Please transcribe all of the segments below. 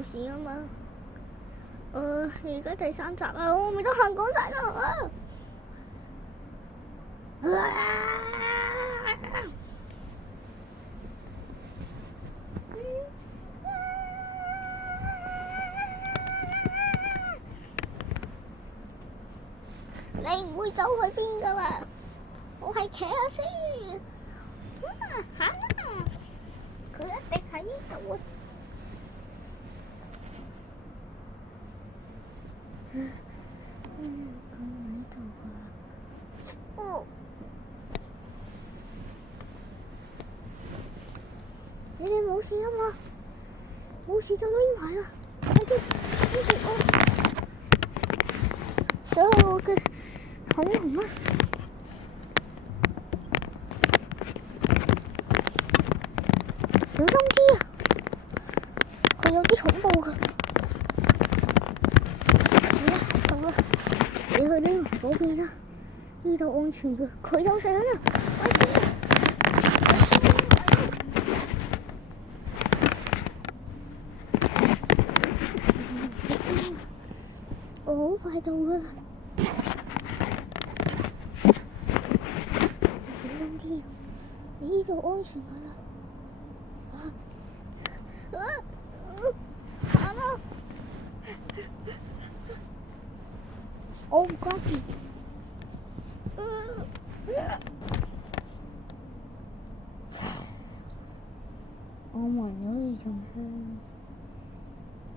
冇事啊嘛。而家第3集啊，我未得閒講晒啦。你唔會走去邊噶啦，我係企下先。行啦，佢一定喺呢度啊。佢喺度啊。哦，你哋冇事啊嘛？冇事就匿埋啦，快啲跟住我，所有嘅恐龍啊！小心啲啊！佢有啲恐怖㗎。好啦，你去呢嗰邊啦，呢度安全嘅。佢就醒啦，快啲！我好快到㗎啦，小心啲，呢度安全㗎啦。行啦！我唔關事。我聞到呢種香，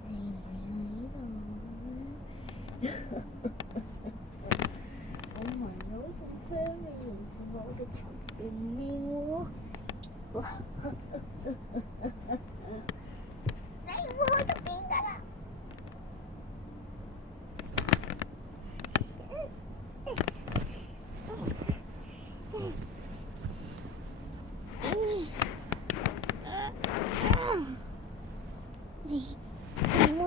你唔喺度。我聞到呢種香味，係我嘅尋人味喎。你唔會去到邊㗎啦？你唔會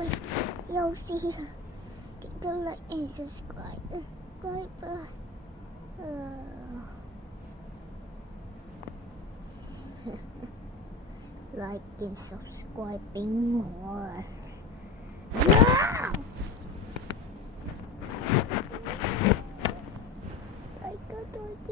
有事㗎？記得 like and subscribe，拜拜。like and subscribe 俾我啊！大家多謝。